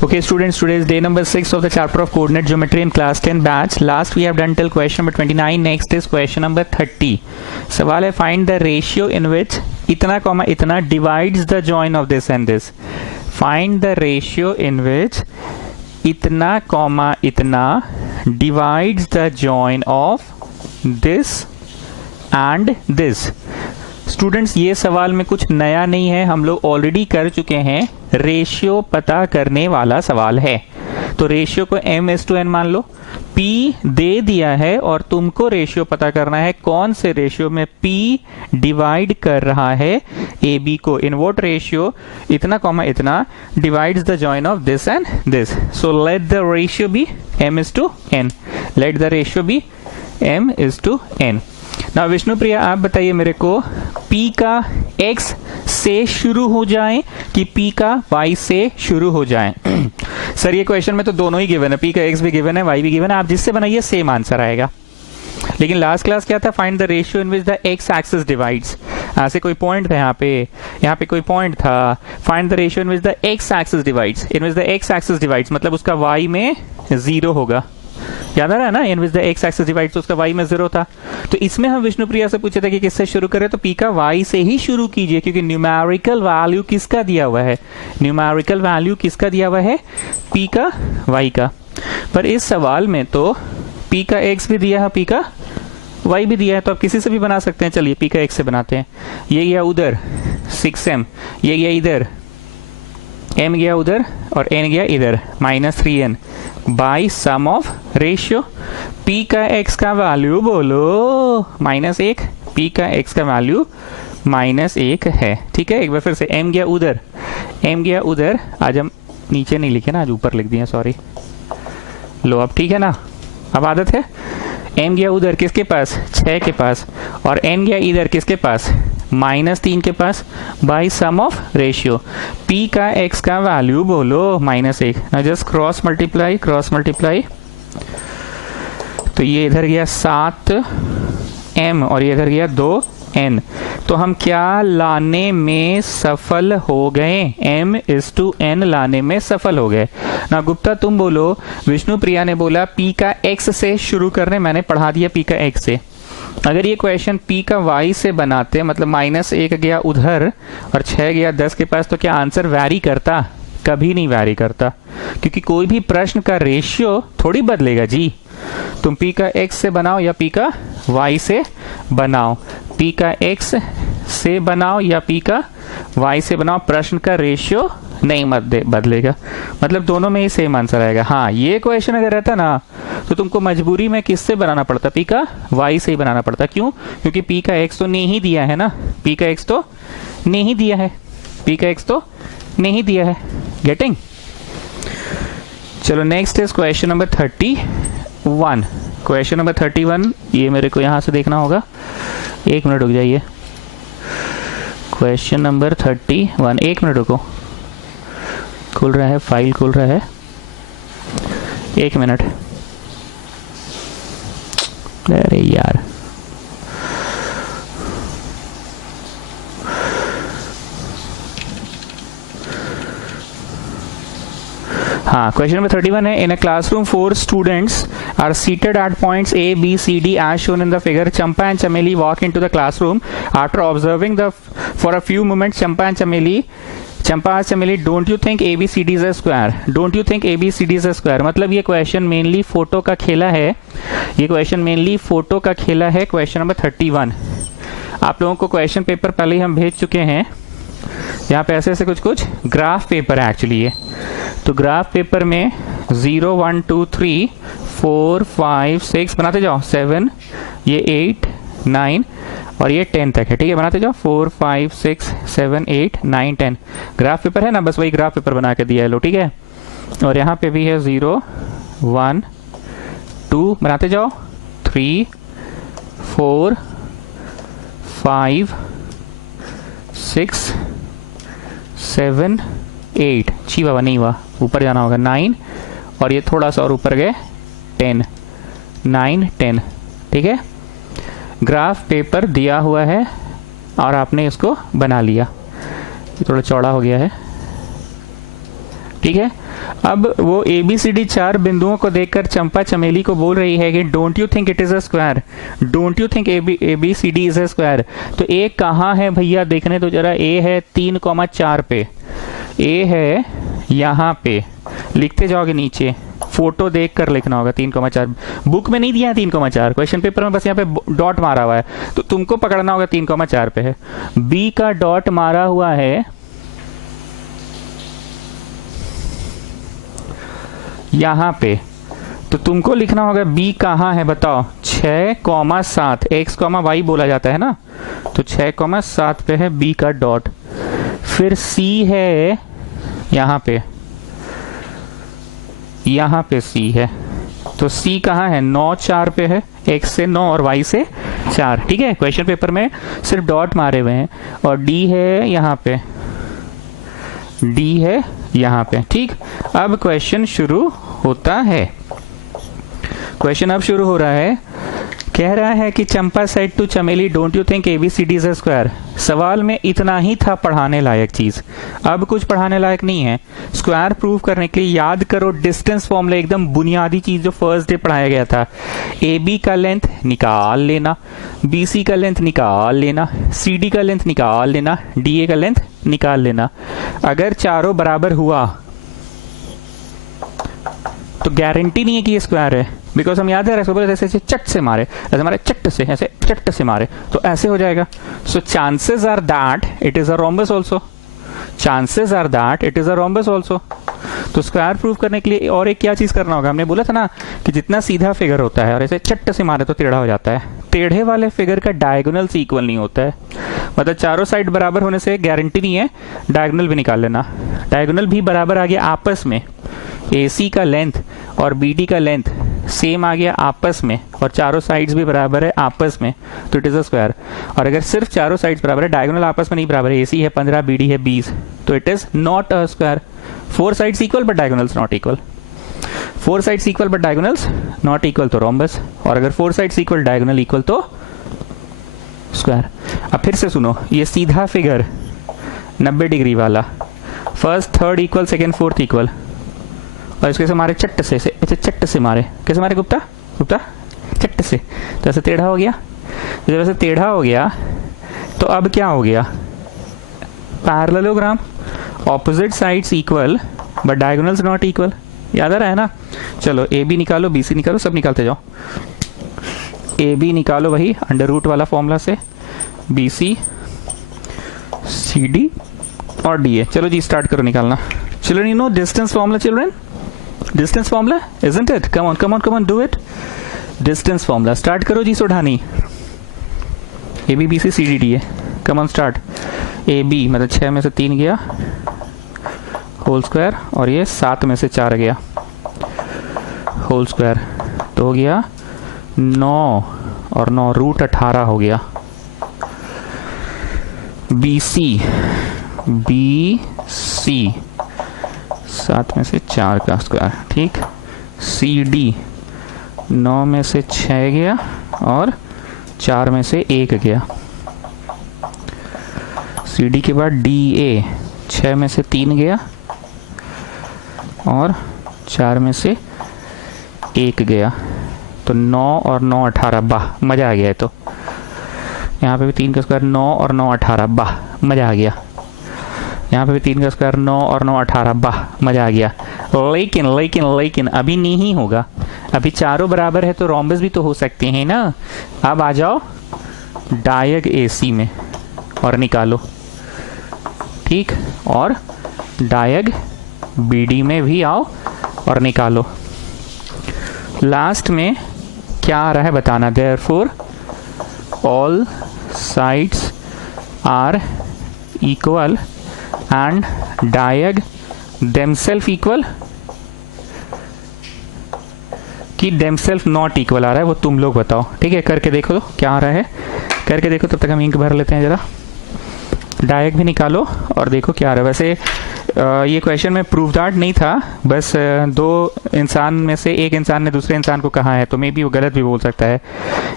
Okay students, today is day number 6 of the chapter of coordinate geometry in class 10 batch. Last we have done till question number 29. Next is question number 30. सवाल है find the ratio in which इतना comma इतना divides the join of this and this. Find the ratio in which इतना comma इतना divides the join of this and this. Students ये सवाल में कुछ नया नहीं है, हम लोग ऑलरेडी कर चुके हैं. रेशियो पता करने वाला सवाल है. तो रेशियो को m/n मान लो. p दे दिया है और तुमको रेशियो पता करना है कौन से रेशियो में p डिवाइड कर रहा है ab को. इन व्हाट रेशियो इतना कॉमा इतना divides the join of this and this. So let the ratio be m/n. Let the ratio be m/n. ना विष्णुप्रिया आप बताइए मेरे को p का x से शुरू हो जाए कि p का y से शुरू हो जाए. सर ये क्वेश्चन में तो दोनों ही गिवन है, p का x भी गिवन है, y भी गिवन है. आप जिससे बनाइए सेम आंसर आएगा. लेकिन लास्ट क्लास क्या था? Find the ratio in which the x axis divides. ऐसे कोई पॉइंट था यहाँ पे कोई पॉइंट था. Find the ratio in which the x axis divides. In which the x axis divides मतलब उसका y में 0 होगा. याद आ रहा है ना? In which the x axis divides तो उसका y में 0 था. तो इसमें हम विष्णुप्रिया से पूछे थे कि किससे शुरू करें, तो p का y से ही शुरू कीजिए क्योंकि न्यूमेरिकल वैल्यू किसका दिया हुआ है? न्यूमेरिकल वैल्यू किसका दिया हुआ है? p का y का. पर इस सवाल में तो p का x भी दिया है, p का y भी दिया है, तो आप किसी से भी बना सकते हैं. चलिए p का x से बनाते हैं. ये गया उधर 6m, ये गया इधर m गया उधर और n गया इधर -3n by sum of ratio. p का x का वैल्यू बोलो -1. p का x का वैल्यू -1 है. ठीक है, एक बार फिर से m गया उधर. आज हम नीचे नहीं लिखे ना, आज ऊपर लिख दिए, सॉरी. लो अब ठीक है ना, अब आदत है. m गया उधर किसके पास? 6 के पास. और n गया इधर किसके पास? -3 के पास by sum of ratio. p का x का वैल्यू बोलो -1. ना जस्ट क्रॉस मल्टीप्लाई. तो ये इधर गया 7m और ये इधर गया 2n. तो हम क्या लाने में सफल हो गए? m/n लाने में सफल हो गए ना. गुप्ता तुम बोलो. विष्णुप्रिया ने बोला p का x से शुरू करने, मैंने पढ़ा दिया p का x से. अगर ये क्वेश्चन p का y से बनाते मतलब -1 गया उधर और 6 गया 10 के पास, तो क्या आंसर वैरी करता? कभी नहीं वैरी करता, क्योंकि कोई भी प्रश्न का रेशियो थोड़ी बदलेगा जी. तुम p का x से बनाओ या p का y से बनाओ, p का x से बनाओ या p का y से बनाओ, प्रश्न का रेशियो नहीं बदलेगा. मतलब दोनों में ही सेम आंसर आएगा. हाँ, ये क्वेश्चन अगर रहता ना तो तुमको मजबूरी में किससे बनाना पड़ता? p का y से ही बनाना पड़ता. क्यों? क्योंकि p का x तो नहीं दिया है ना. p का x तो नहीं दिया है. p का x तो नहीं दिया है. गेटिंग? चलो next is question number 31. Question number 31 ये मेरे को यहां से देखना होगा. 1 मिनट रुक जाइए. क्वेश्चन नंबर 31, 1 मिनट रुको. खुल रहा है, फाइल खुल रहा है. 1 मिनट. अरे यार, हाँ, क्वेश्चन नंबर 31 है. In a classroom 4 students are seated at points A, B, C, D as shown in the figure. Champa and Chameli walk into the classroom. After observing for a few moments, Champa asked Chameli, don't you think ABCD is a square? Don't you think ABCD is a square? मतलब ये question mainly photo का खेला है. Question number 31. आप लोगों को question paper पहले ही हम भेज चुके हैं. यहाँ पे ऐसे कुछ ग्राफ पेपर है एक्चुअली ये. तो ग्राफ पेपर में 0 1 2 3 4 5 6 बनाते जाओ. 7, ये 8 9 और ये 10 तक है. ठीक है, बनाते जाओ. 4 5 6 7 8 9 10. ग्राफ पेपर है ना, बस वही ग्राफ पेपर बना के दिया है. लो ठीक है. और यहाँ पे भी है 0 1 2 बनाते जाओ. 3 4 5 6 7 8. ची बाबा नहीं हुआ, ऊपर जाना होगा. 9 और ये थोड़ा सा और ऊपर गए 10. 9 10. ठीक है, ग्राफ पेपर दिया हुआ है और आपने इसको बना लिया. ये थोड़ा चौड़ा हो गया है. ठीक है, अब वो ए बी सी डी 4 बिंदुओं को देखकर चंपा चमेली को बोल रही है कि don't you think it is a square, don't you think A B C D is a square. तो ए कहाँ है भैया, देखने तो जरा। ए है 3,4 पे, ए है यहाँ पे, लिखते जाओगे नीचे, फोटो देख कर लिखना होगा 3,4। बुक में नहीं दिया है 3,4, क्वेश्चन पेपर में बस यहाँ पे डॉट मारा हुआ है, तो तुमको पकड़ना होगा 3,4 पे है। बी का डॉट मारा हुआ है यहाँ पे, तो तुमको लिखना होगा बी कहाँ है बताओ। 6,7 x, y बोला जाता है ना, तो 6,7 पे है बी का डॉट। फिर सी है यहाँ पे, यहाँ पे सी है, तो सी कहाँ है, 9,4 पे है, x से 9 और y से 4। ठीक है, क्वेश्चन पेपर में सिर्फ डॉट मारे हुए हैं। और डी है यहाँ पे, डी है यहाँ पे। ठीक, अब क्वेश्चन शुरू होता है। क्वेश्चन अब शुरू हो रहा है, कह रहा है कि Champa said to Chameli don't you think ABCD is a square. सवाल में इतना ही था पढ़ाने लायक चीज, अब कुछ पढ़ाने लायक नहीं है। स्क्वायर प्रूव करने के लिए याद करो डिस्टेंस फॉर्मूला, एकदम बुनियादी चीज जो फर्स्ट डे पढ़ाया गया था। ए बी का लेंथ निकाल लेना, बी सी का लेंथ निकाल लेना, सी डी का लेंथ निकाल लेना, डी ए का लेंथ निकाल लेना। अगर चारों बराबर हुआ तो गारंटी नहीं है कि ये स्क्वायर है, बिकॉज हम याद है ऐसे ऐसे चट से मारे, ऐसे हमारे चट्ट से, ऐसे चट्ट से मारे तो ऐसे हो जाएगा। So chances are that it is a rhombus also, chances are that it is a rhombus also. तो स्क्वायर प्रूव करने के लिए और एक क्या चीज करना होगा, हमने बोला था ना कि जितना सीधा फिगर होता है और ऐसे चट्ट से मारे तो टेढ़ा हो जाता है, टेढ़े वाले फिगर का डायगोनल इक्वल नहीं होता है। मतलब चारों साइड बराबर होने से गारंटी नहीं है, डायगोनल भी निकाल लेना। डायगोनल भी बराबर आ गया आपस में, AC का लेंथ और BD का लेंथ सेम आ गया आपस में, और चारों साइड्स भी बराबर है आपस में, तो इट इज अ स्क्वायर। और अगर सिर्फ चारों साइड्स बराबर है, डायगोनल आपस में नहीं बराबर है, AC है 15, BD है 20, तो it is not a square. 4 sides equal but diagonals not equal, 4 sides equal but diagonals not equal तो रोम्बस, और अगर 4 साइड्स इक्वल डायगोनल इक्वल तो स्क्वायर। अब फिर से सुनो, ये सीधा फिगर 90 डिग्री वाला, first third equal, second fourth equal, और इसके से मारे चट्ट से, ऐसे चट्ट से मारे, कैसे मारे गुप्ता, गुप्ता चट्ट से, तो ऐसे टेढ़ा हो गया। जब ऐसे टेढ़ा हो गया तो अब क्या हो गया, parallelogram, opposite sides equal but diagonals not equal. याद आ रहा है ना। चलो ए बी निकालो, बी सी निकालो, सब निकालते जाओ। ए बी निकालो वही अंडर रूट वाला फॉर्मूला से, बी सी, सी डी और डी ए। चलो जी स्टार्ट करो निकालना। Children you know distance formula, children distance formula isn't it? come on do it. Distance formula start करो जी Sodhani. A B B C C D D है, come on start. A B मतलब 6 में से 3 गया होल स्क्वायर, और ये 7 में से 4 गया होल स्क्वायर, तो हो गया 9 और 9 रूट 18 हो गया। बी सी 7 में से 4 का स्क्वायर, ठीक। सी डी 9 में से 6 गया और 4 में से 1 गया। सी डी के बाद डी ए 6 में से 3 गया और 4 में से 1 गया, तो 9 और 9 18, वाह मजा आ गया है। तो यहाँ पे भी 3 का स्क्वायर 9 और 9 18, वाह मजा आ गया। यहाँ पे भी 3 का स्क्वायर 9 और 9 18, वाह मजा आ गया। लेकिन लेकिन लेकिन अभी नहीं होगा, अभी चारों बराबर है तो रोम्बस भी तो हो सकते हैं ना। अब आ जाओ डायग AC में और निकालो, ठीक, और डायग BD में भी आओ और निकालो। लास्ट में क्या आ रहा है बताना। Therefore all sides are equal and डायग देमसेल्फ इक्वल, कि देमसेल्फ नॉट इक्वल आ रहा है, वो तुम लोग बताओ, ठीक है। करके देखो तो क्या आ रहा है, करके देखो, तब तक हम इंक भर लेते हैं जरा। डायग भी निकालो और देखो क्या आ रहा है। वैसे ये क्वेश्चन में प्रूव दैट नहीं था, बस दो इंसान में से एक इंसान ने दूसरे इंसान को कहा है, तो मे बी वो गलत भी बोल सकता है,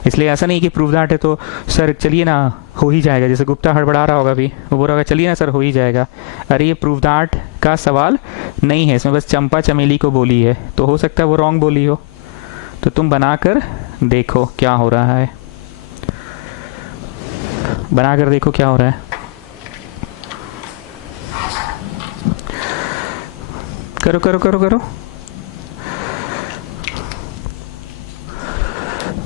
इसलिए ऐसा नहीं कि प्रूव दैट है तो सर चलिए ना हो ही जाएगा, जैसे गुप्ता हड़बड़ा रहा होगा भी, वो बोल रहा होगा चलिए ना सर हो ही जाएगा। अरे ये प्रूव दैट का सवाल नहीं है, इसमें बस चंपा चमेली को बोली है, तो हो सकता है वो रॉन्ग बोली हो, तो तुम बनाकर देखो क्या हो रहा है, बनाकर देखो क्या हो रहा है। करो करो करो करो।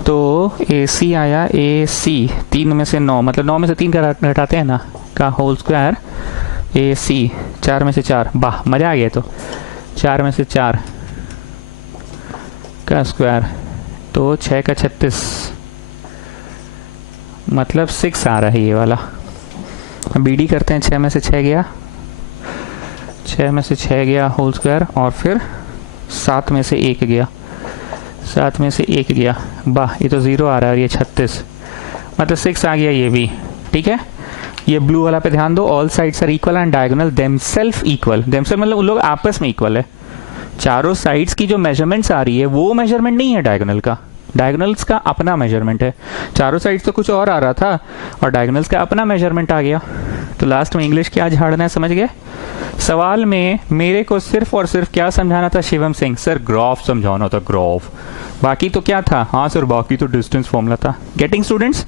तो AC आया, AC 3 में से 9, मतलब 9 में से 3 का घटाते हैं ना, का होल स्क्वायर AC 4 में से 4, वाह मजा आ गया। तो 4 में से 4 का स्क्वायर, तो 6 का 36, मतलब 6 आ रहा है ये वाला। BD करते हैं, 6 में से 6 गया, 6 में से 6 गया होल स्क्वायर, और फिर 7 में से 1 गया, 7 में से 1 गया, वाह ये तो 0 आ रहा है, और ये 36, मतलब 6 आ गया ये भी। ठीक है, ये ब्लू वाला पे ध्यान दो, all sides are equal and diagonal themselves equal. Themselves मतलब उन लोग आपस में इक्वल है, चारों साइड्स की जो मेजरमेंट्स आ रही है वो मेजरमेंट नहीं है डायगोनल का, डायगोनल्स का अपना मेजरमेंट है। चारों साइड्स तो कुछ और आ रहा था और डायगोनल्स का अपना मेजरमेंट आ गया। तो लास्ट में इंग्लिश क्या झाड़ना है, समझ गए। सवाल में मेरे को सिर्फ और सिर्फ क्या समझाना था शिवम सिंह, सर ग्राफ समझाना था, ग्राफ, बाकी तो क्या था, हाँ सर बाकी तो डिस्टेंस फॉर्मूला था। Getting students.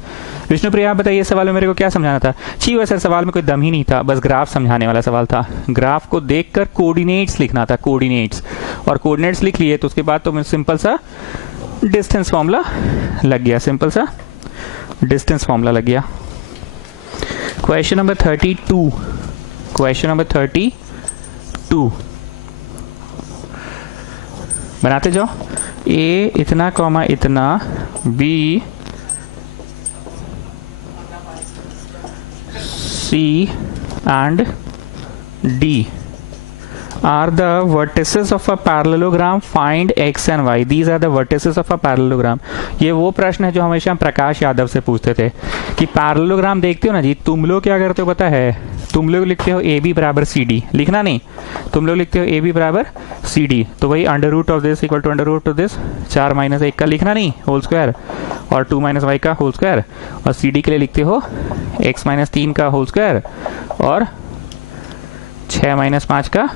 विष्णुप्रिया आप बताइए सवाल में मेरे को क्या समझाना था। ठीक है सर, सवाल में कोई दम ही नहीं था, बस ग्राफ समझाने वाला सवाल था। ग्राफ को देखकर कोऑर्डिनेट्स लिखना था, कोऑर्डिनेट्स, और कोऑर्डिनेट्स लिख लिए तो उसके बाद तो सिंपल सा डिस्टेंस फॉर्मूला लग गया, सिंपल सा डिस्टेंस फॉर्मूला लग गया। क्वेश्चन नंबर 32, क्वेश्चन नंबर 32 बनाते जाओ। A इतना कॉमा इतना, B C and D are the vertices of a parallelogram, find x and y, these are the vertices of a parallelogram। ये वो प्रश्न है जो हमेशा प्रकाश यादव से पूछते थे कि पैरेललोग्राम देखते हो ना जी, तुम लोग क्या करते हो पता है, तुम लोग लिखते हो AB बराबर CD, लिखना नहीं, तुम लोग लिखते हो AB बराबर CD, तो वही under root of this equal to under root of this, 4 minus 1 का लिखना नहीं होल स्क्वायर, और 2 माइनस वाई का होल स्क्वायर, और CD के लिए लिखते हो x माइनस 3 का होल स्क्वायर और 6 माइनस 5 का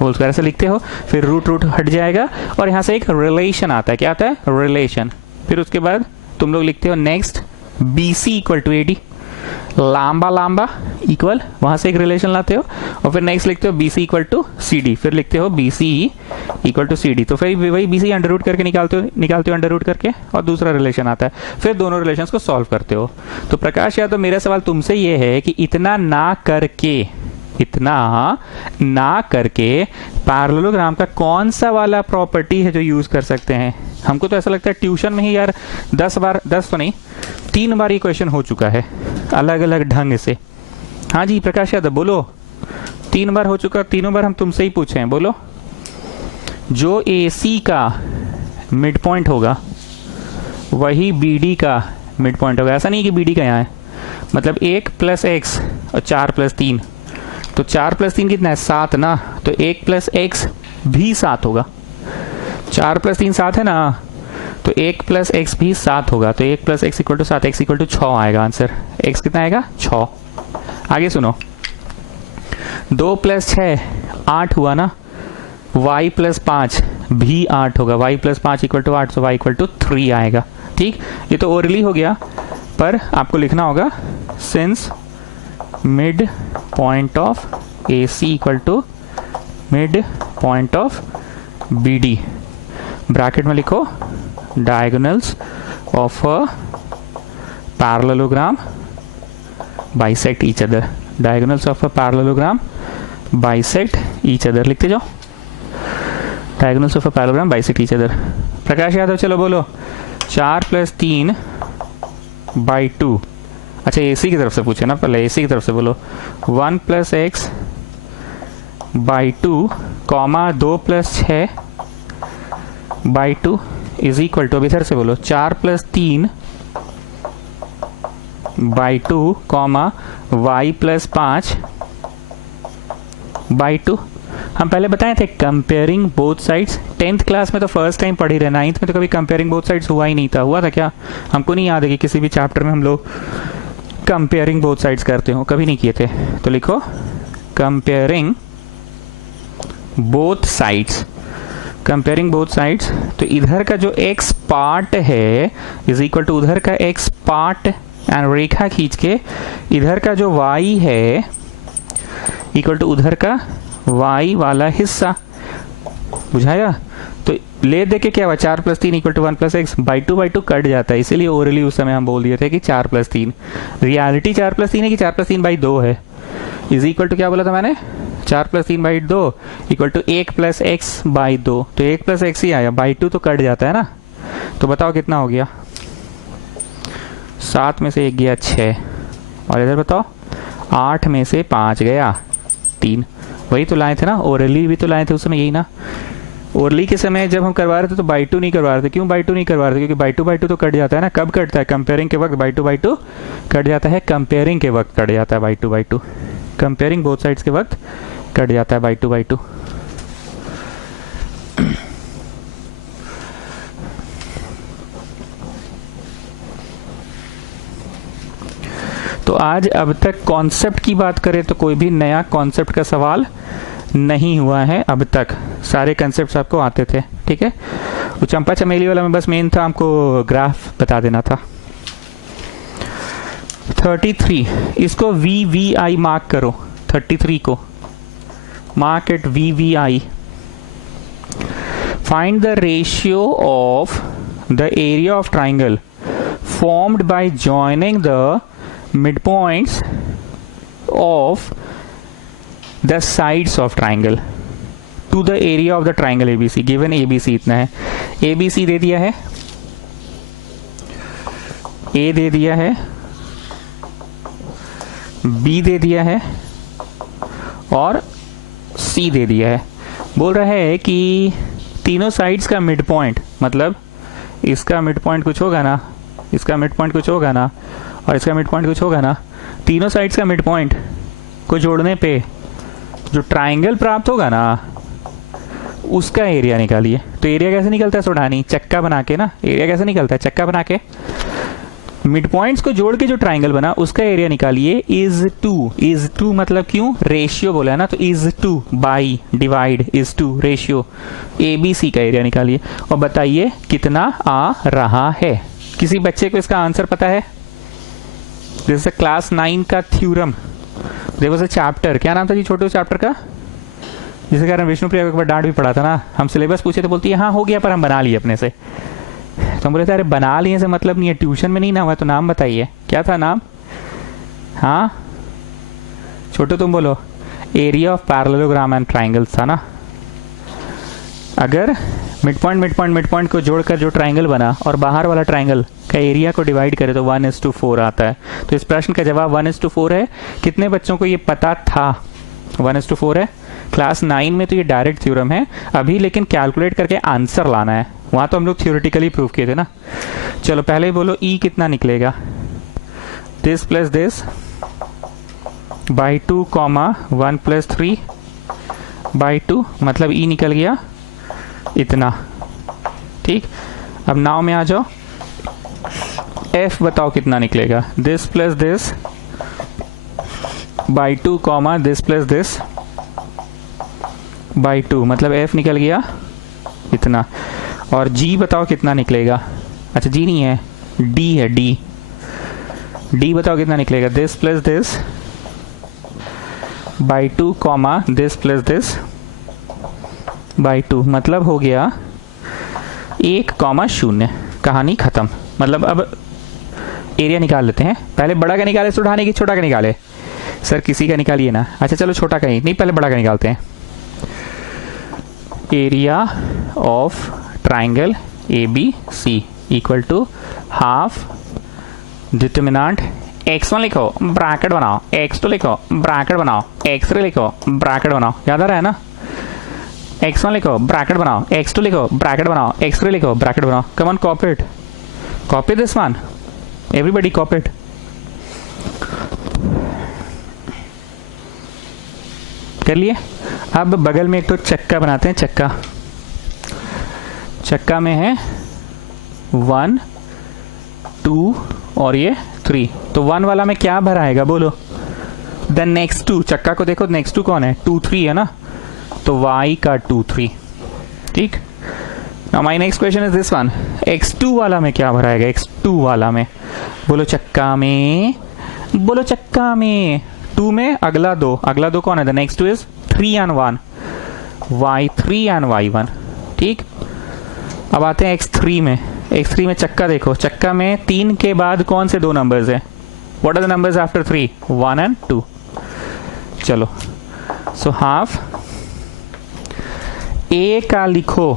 होल स्क्वायर से लिखते हो। फिर रूट रूट हट जाएगा और यहाँ से एक रिलेशन आता है, क्या आता है, रिलेशन। फिर उसके बाद तुम लोग लिखते हो next BC equal to AD, लांबा लांबा इक्वल, वहां से एक रिलेशन लाते हो, और फिर नेक्स्ट लिखते हो BC इक्वल टू CD, फिर लिखते हो BC इक्वल टू CD, तो फिर वही BC अंडर रूट करके निकालते हो अंडर रूट करके, और दूसरा रिलेशन आता है, फिर दोनों रिलेशंस को सॉल्व करते हो। तो प्रकाश यादव, मेरा सवाल तुमसे ये है कि इतना ना करके पैरेललोग्राम का कौन सा वाला प्रॉपर्टी है जो यूज कर सकते हैं। हमको तो ऐसा लगता है ट्यूशन में ही यार 10 बार, 10 तो नहीं 3 बार ये क्वेश्चन हो चुका है अलग अलग ढंग से। हाँ जी प्रकाश यादव बोलो, 3 बार हो चुका, तीनों बार हम तुमसे ही पूछे हैं, बोलो। जो AC का मिड पॉइंट होगा वही BD का मिड पॉइंट होगा। ऐसा नहीं कि BD का यहाँ है, मतलब 1 प्लस x और 4 प्लस 3, तो 4 प्लस 3 कितना है, 7 ना, तो 1 प्लस x भी 7 होगा। 4 प्लस 3 7 है ना, तो 1 प्लस x भी 7 होगा, तो 1 plus x equal to 7, x equal to 6 आएगा आंसर। x कितना आएगा, 6। आगे सुनो, 2 प्लस 6 8 हुआ ना, y प्लस 5 भी 8 होगा, y प्लस 5 इक्वल टू 8, तो y इक्वल टू 3 आएगा। ठीक, ये तो ओरली हो गया, पर आपको लिखना होगा since mid point of AC equal to mid point of BD, bracket में लिखो diagonals of a parallelogram bisect each other, diagonals of a parallelogram bisect each other, लिखते जाओ diagonals of a parallelogram bisect each other. Prakash Yadav चलो बोलो, 4 plus 3 by 2, अच्छा AC की तरफ से पूछे ना, पहले AC की तरफ से बोलो, 1 plus x by 2 comma 2 plus 6 by 2 is equal to, अब इधर से बोलो 4 plus 3 by 2 comma y plus 5 by 2। हम पहले बताए थे comparing both sides, 10th class में तो फर्स्ट टाइम पढ़ी रहे, 9th में तो कभी कंपेयरिंग बोथ साइड्स हुआ ही नहीं था। हुआ था क्या? हमको नहीं याद है कि किसी भी चैप्टर में हम लोग कंपेयरिंग बोथ साइड्स करते हो, कभी नहीं किए थे। तो लिखो comparing both sides, comparing both sides. तो इधर का जो x पार्ट है इज इक्वल टू उधर का x पार्ट, एंड रेखा खींच के इधर का जो y है इक्वल टू उधर का y वाला हिस्सा। बुझाया? तो ले दे के क्या हुआ, 4 + 3 = 1 + x, बाई टू कट जाता है, इसीलिए ओरली उस समय हम बोल दिए थे कि 4 + 3। रियलिटी 4 + 3 है कि 4 + 3/2 है। इज इक्वल टू क्या बोला था मैंने, 4 + 3/2 = 1 + x/2। तो 1 + x ही आया, बाई 2 तो कट जाता है ना। तो बताओ कितना हो गया, 7 में से 1 गया 6, और इधर बताओ 8 में से 5 गया 3। वही तो लाए थे ना, ओरली भी तो लाए थे उस समय, यही ना। ओरली के समय जब हम करवा रहे थे तो बाई 2 नहीं करवा रहे थे। क्यों बाई 2 नहीं करवा रहे थे? क्योंकि बाई टू तो कट जाता है ना। कब कटता है? कंपेयरिंग के वक्त बाई टू कट जाता है, कंपेयरिंग के वक्त कट जाता है by two, comparing both sides के वक्त कट जाता है बाई टू। तो आज अब तक कॉन्सेप्ट की बात करें तो कोई भी नया कॉन्सेप्ट का सवाल नहीं हुआ है अब तक, सारे कंसेप्ट आपको आते थे। ठीक है, वो चंपा चमेली वाला में बस मेन था हमको ग्राफ बता देना था। 33, इसको VVI मार्क करो, 33 को mark at VVI। Find the ratio of the area of triangle formed by joining the midpoints of the sides of triangle to the area of the triangle ABC। given ABC इतना है, ABC दे दिया है, A दे दिया है, B दे दिया है और C दे दिया है। बोल रहा है कि तीनों साइड्स का मिड पॉइंट, मतलब इसका मिड पॉइंट कुछ होगा ना, इसका मिड पॉइंट कुछ होगा ना, और इसका मिड पॉइंट कुछ होगा ना। तीनों साइड्स का मिड पॉइंट को जोड़ने पे जो ट्राइंगल प्राप्त होगा ना उसका एरिया निकालिए। तो एरिया कैसे निकलता है सोडानी? चक्का बना के ना। एरिया कैसे निकलता है? चक्का बना के। मिड पॉइंट्स को जोड़ के जो ट्राइंगल बना उसका एरिया निकालिए। इज टू मतलब क्यों? रेशियो बोला है ना, तो is to by divide is to ratio, ABC का एरिया निकालिए और बताइए कितना आ रहा है। किसी बच्चे को इसका आंसर पता है? जैसे क्लास 9 का थ्योरम, देखो से चैप्टर, क्या नाम था जी छोटे चैप्टर का, जिसके कारण विष्णुप्रिया को एक बार डांट भी पड़ा था ना। हम सिलेबस पूछे तो बोलती है हाँ हो गया पर हम बना लिए अपने से। तो हम बोले थे अरे बना लिए से मतलब नहीं है, ट्यूशन में नहीं ना हुआ तो नाम बताइए, क्या था नाम? हाँ छोटू तुम बोलो। Area of parallelogram and triangles था ना। अगर मिड पॉइंट को जोड़कर जो ट्राइंगल बना और बाहर वाला ट्राइंगल का एरिया को डिवाइड करे तो 1:4 आता है। तो इस प्रश्न का जवाब 1:4 है। कितने बच्चों को ये पता था 1:4 है? क्लास 9 में तो ये डायरेक्ट थ्योरम है अभी, लेकिन कैलकुलेट करके आंसर लाना है। वहां तो हम लोग थ्योरेटिकली प्रूव किए थे ना। चलो पहले बोलो ई कितना निकलेगा? दिस प्लस दिस बाई 2 1 + 3/2, मतलब ई निकल गया इतना। ठीक, अब नाव में आ जाओ। F बताओ कितना निकलेगा? This plus this by 2 this plus this by 2, मतलब F निकल गया इतना। और G बताओ कितना निकलेगा? अच्छा G नहीं है, D है, D बताओ कितना निकलेगा? This plus this by 2 this plus this by 2, मतलब हो गया 1,0। कहानी खत्म। मतलब अब एरिया निकाल लेते हैं। पहले बड़ा का निकाले सुढ़ाने की, छोटा का निकाले? सर किसी का निकालिए ना। अच्छा चलो छोटा का ही नहीं, पहले बड़ा का निकालते हैं। Area of triangle ABC equal to half determinant x1 लिखो ब्रैकेट बनाओ, x2 लिखो ब्रैकेट बनाओ, x3 लिखो ब्रैकेट बनाओ। याद आ रहा है ना? x1 लिखो ब्रैकेट बनाओ, x2 लिखो ब्रैकेट बनाओ, x3 लिखो ब्रैकेट बनाओ। Come on copy this one, everybody copy it. कर लिए? अब बगल में एक तो चक्का बनाते हैं, चक्का। चक्का में है 1 2 और ये 3, तो 1 वाला में क्या भराएगा बोलो? द नेक्स्ट 2, चक्का को देखो नेक्स्ट 2 कौन है? 2 3 है ना, तो y का 2 3। ठीक, now my next question is this one, x2 वाला में क्या भराएगा? x2 वाला में बोलो चक्का में, बोलो चक्का में 2 में अगला 2, अगला 2 कौन है? The next 2 is 3 and 1, y3 and y1। ठीक, अब आते हैं x3 में। x3 में चक्का देखो, चक्का में 3 के बाद कौन से 2 नंबर्स है? What are the numbers after 3? 1 and 2। चलो, सो हाफ a का लिखो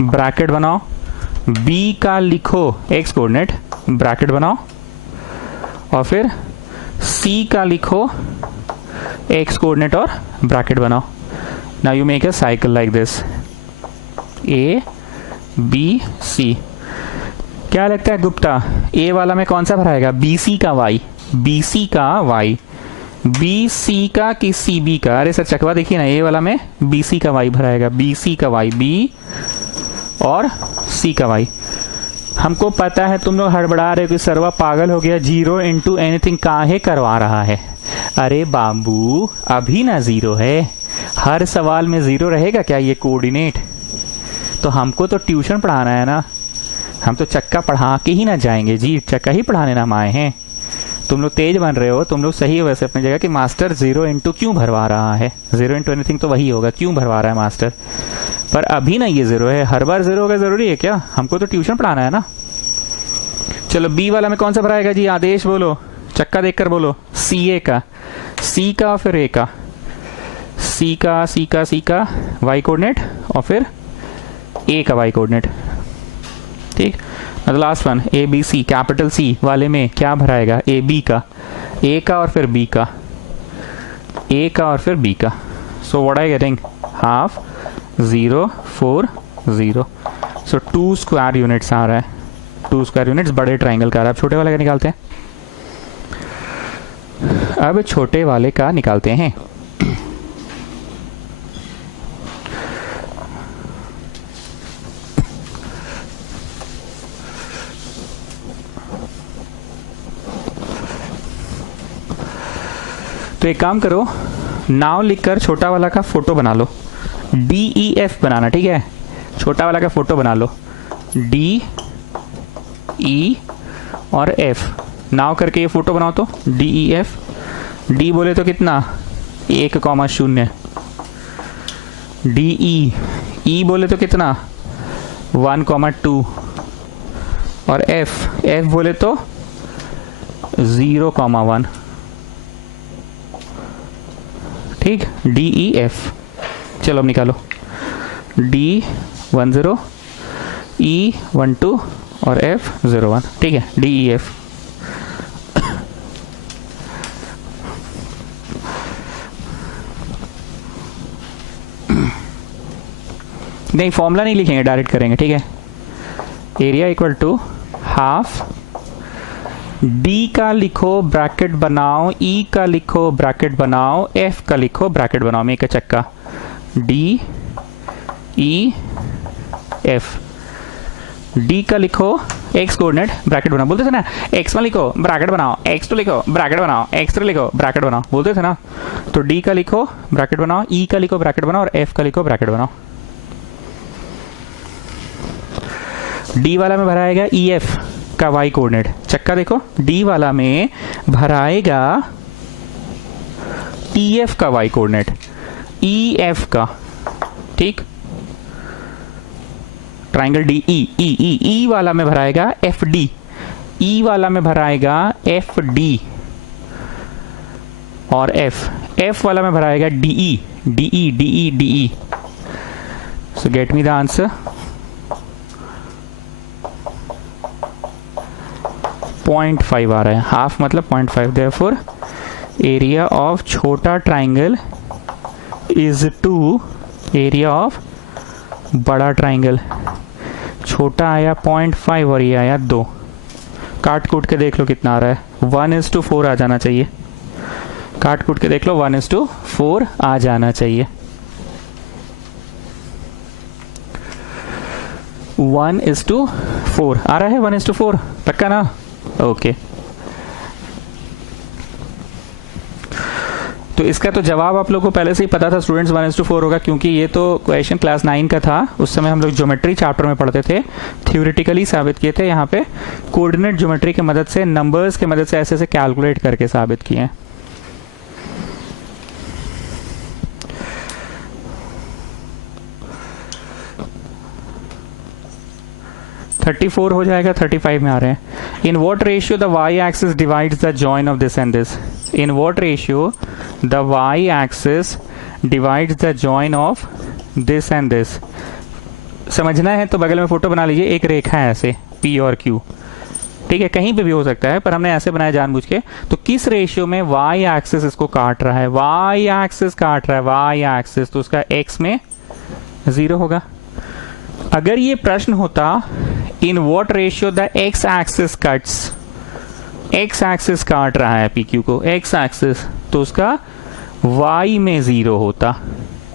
ब्रैकेट बनाओ, b का लिखो x कोऑर्डिनेट ब्रैकेट बनाओ, और फिर c का लिखो x कोऑर्डिनेट और ब्रैकेट बनाओ। Now you make a cycle like this, a b c। क्या लगता है गुप्ता, a वाला में कौन सा भराएगा? bc का y, bc का y, bc का कि cb का? अरे सर चकवा देखिए ना, a वाला में bc का y भराएगा, bc का y, b और c का y। हमको पता है तुम लोग हड़बड़ा रहे हो कि सर्वा पागल हो गया, 0 इंटू एनीथिंग काहे करवा रहा है। अरे बाबू अभी ना 0 है, हर सवाल में 0 रहेगा क्या ये कोऑर्डिनेट? तो हमको तो ट्यूशन पढ़ाना है ना, हम तो चक्का पढ़ा के ही ना जाएंगे जी, चक्का ही पढ़ाने ना हम आए हैं। तुम लोग तेज बन रहे हो, तुम लोग सही हो वैसे अपनी जगह कि मास्टर 0 इंटू क्यों भरवा रहा है, 0 इंटू एनीथिंग तो वही होगा, क्यों भरवा रहा है मास्टर? पर अभी ना ये 0 है, हर बार 0 होगा जरूरी है क्या? हमको तो ट्यूशन पढ़ाना है ना। चलो बी वाला में कौन सा भराएगा जी? आदेश बोलो, चक्का देखकर बोलो। सी का और फिर ए का, सी का वाई कोऑर्डिनेट और फिर ए का वाई कोऑर्डिनेट। ठीक, last one A B C, capital C वाले में क्या भराएगा? ए बी का, ए का और फिर बी का, ए का और फिर बी का। So what I getting? Half 0 4 0। So 2 square units आ रहा है, 2 स्क्वायर यूनिट्स बड़े ट्राइंगल का। अब छोटे वाले का निकालते हैं, अब छोटे वाले का निकालते हैं। तो एक काम करो, नाव लिखकर छोटा वाला का फोटो बना लो, DEF बनाना, ठीक है? छोटा वाला का फोटो बना लो, D E और F, नाव करके ये फोटो बनाओ तो DEF। D बोले तो कितना? 1,0, DE, E बोले तो कितना? 1,2 और F बोले तो 0,1। ठीक, DEF। चलो अब निकालो, D10, E12 और F01। ठीक है, DEF। नहीं फॉर्मूला नहीं लिखेंगे, डायरेक्ट करेंगे, ठीक है? Area equal to half, D का लिखो ब्रैकेट बनाओ, E का लिखो ब्रैकेट बनाओ, F का लिखो ब्रैकेट बनाओ। मेक अ चक्का, D E F। D का लिखो x कोऑर्डिनेट ब्रैकेट बनाओ, बोलते थे ना, x1 लिखो ब्रैकेट बनाओ, x2 लिखो ब्रैकेट बनाओ, x3 लिखो ब्रैकेट बनाओ, बोलते थे ना। तो D का लिखो ब्रैकेट बनाओ, E का लिखो ब्रैकेट बनाओ और F का लिखो ब्रैकेट बनाओ। D वाला में भराएगा EF का y कोऑर्डिनेट, चक्का देखो, D वाला में भराएगा EF का y कोऑर्डिनेट, EF का। ठीक, ट्राइंगल DE वाला में भराएगा FD, E वाला में भराएगा FD और F वाला में भराएगा DE। So get me the answer. 0.5 आ रहा है, हाफ मतलब 0.5। देयरफॉर एरिया ऑफ छोटा triangle is to area of बड़ा ट्राइंगल। छोटा आया 0.5 और ये आया 2। काट कूट के देख लो कितना आ रहा है, 1:4 आ जाना चाहिए। काट कूट के देख लो 1:4 आ जाना चाहिए। 1:4 आ रहा है, 1:4 पक्का ना? ओके तो इसका तो जवाब आप लोगों को पहले से ही पता था स्टूडेंट्स, 1:4 होगा, क्योंकि ये तो क्वेश्चन क्लास 9 का था। उस समय हम लोग ज्योमेट्री चैप्टर में पढ़ते थे, थ्योरेटिकली साबित किए थे। यहाँ पे कोऑर्डिनेट ज्योमेट्री की मदद से, नंबर्स की मदद से ऐसे ऐसे कैलकुलेट करके साबित किए हैं। $34 हो जाएगा, 35 में आ रहे हैं। In what ratio the y axis divides the join of this and this? In what ratio the y axis divides the join of this and this? समझना है तो बगल में फोटो बना लीजिए, एक रेखा है ऐसे P और Q, ठीक है, कहीं पे भी हो सकता है, पर हमने ऐसे बनाया जानबूझ के। तो किस रेशियो में वाई एक्सिस इसको काट रहा है? वाई एक्सिस काट रहा है, वाई एक्सिस, तो उसका x में 0 होगा। अगर ये प्रश्न होता इन what ratio the x axis cuts, x axis काट रहा है PQ को, x एक्सिस, तो उसका y में 0 होता।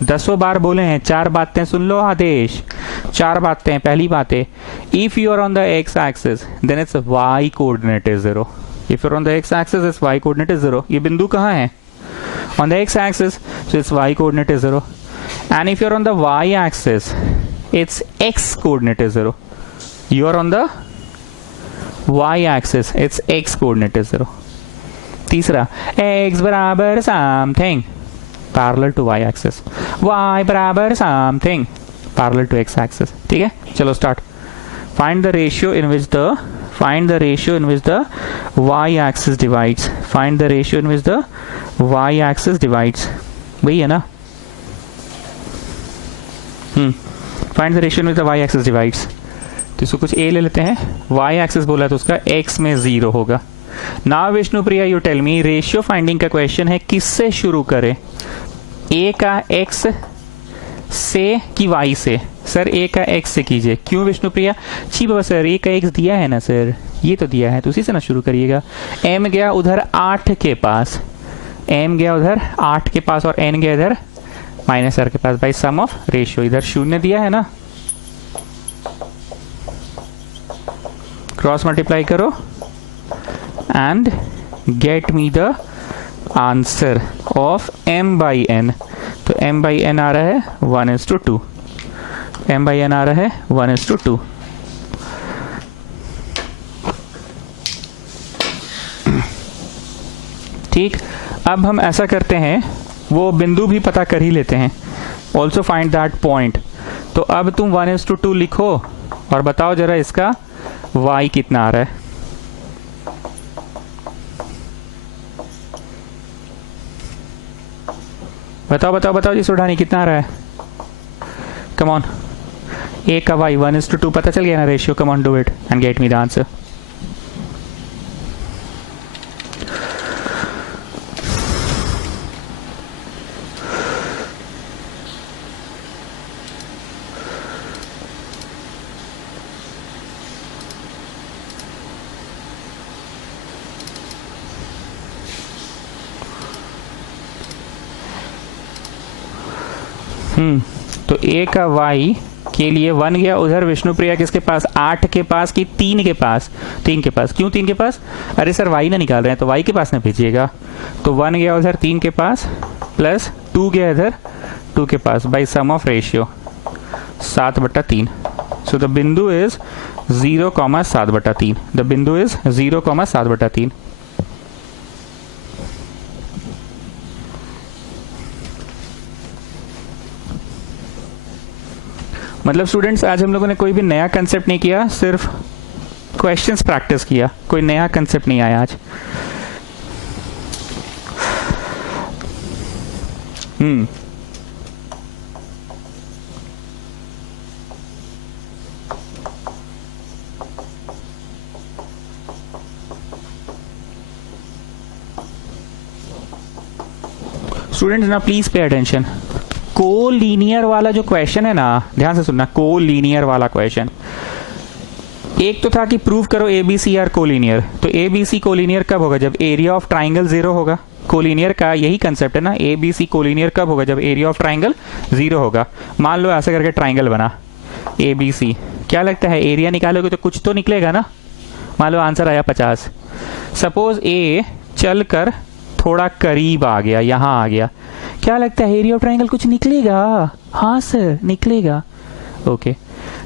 10 बार बोले हैं, 4 बातें सुन लो आदेश, 4 बातें। पहली बात है, if you are on the x axis then it's y coordinate is 0। If you are on the x axis it's y coordinate is 0। ये बिंदु कहाँ है? On the x axis, so it's y coordinate is 0। And if you are on the y axis its x coordinate is 0. You are on the y axis, its x coordinate is 0. तीसरा, x बराबर something parallel to y axis, y बराबर something parallel to x axis। ठीक है, चलो start. Find the ratio in which the y axis divides। Find the ratio in which the y axis divides। वही है ना? Find the ratio with the y axis divides. तो इसको कुछ a ले लेते हैं, y एक्सिस बोला तो उसका x में 0 होगा। Now Vishnupriya you tell me, ratio finding का क्वेश्चन है, किससे शुरू करें? a का x से कि y से? सर a का x से कीजिए। क्यों विष्णुप्रिया? जी बाबा सर a का x दिया है ना सर, ये तो दिया है, तो उसी से ना शुरू करिएगा। m गया उधर 8 के पास, m गया उधर 8 के पास और n गया इधर -r के पास, बाई सम ऑफ रेशियो। इधर 0 दिया है ना, क्रॉस मल्टीप्लाई करो and gate me the answer of m by n। तो m बाई n आ रहा है 1:2, m बाई n आ रहा है 1:2। ठीक, अब हम ऐसा करते हैं, वो बिंदु भी पता कर ही लेते हैं, ऑल्सो फाइंड दैट पॉइंट। तो अब तुम 1:2 लिखो और बताओ जरा इसका y कितना आ रहा है। बताओ बताओ बताओ जी सुढ़ानी, कितना आ रहा है? कम ऑन, a का y 1:2 पता चल गया ना ratio? Come on, do it and gate me the answer. तो a का y के लिए 1 गया उधर विष्णुप्रिया किसके पास? 8 के पास कि 3 के पास? 3 के पास। क्यों 3 के पास? अरे सर y ना निकाल रहे हैं तो y के पास ना भेजिएगा। तो 1 गया उधर 3 के पास प्लस 2 गया इधर 2 के पास, by sum of ratio 7/3। So the बिंदु इज 0,7/3। द बिंदु इज 0,7/3। मतलब स्टूडेंट्स आज हम लोगों ने कोई भी नया कंसेप्ट नहीं किया, सिर्फ क्वेश्चंस प्रैक्टिस किया, कोई नया कंसेप्ट नहीं आया आज। स्टूडेंट्स ना प्लीज पे अटेंशन। कोलीनियर वाला जो क्वेश्चन है ना, ध्यान से सुनना, कोलीनियर वाला क्वेश्चन, एक तो था कि प्रूव करो ABC आर कोलीनियर। तो ABC कोलीनियर कब होगा? जब एरिया ऑफ ट्राइंगल 0 होगा। कोलीनियर का यही कंसेप्ट है ना, ABC कोलीनियर कब होगा? जब एरिया ऑफ ट्राइंगल 0 होगा। मान लो ऐसा करके ट्राइंगल बना, ABC। क्या लगता है एरिया निकालोगे तो कुछ तो निकलेगा ना। मान लो आंसर आया 50। सपोज ए चल कर थोड़ा करीब आ गया, यहाँ आ गया, क्या लगता है एरिया ऑफ ट्राइंगल कुछ निकलेगा। हाँ सर निकलेगा। ओके,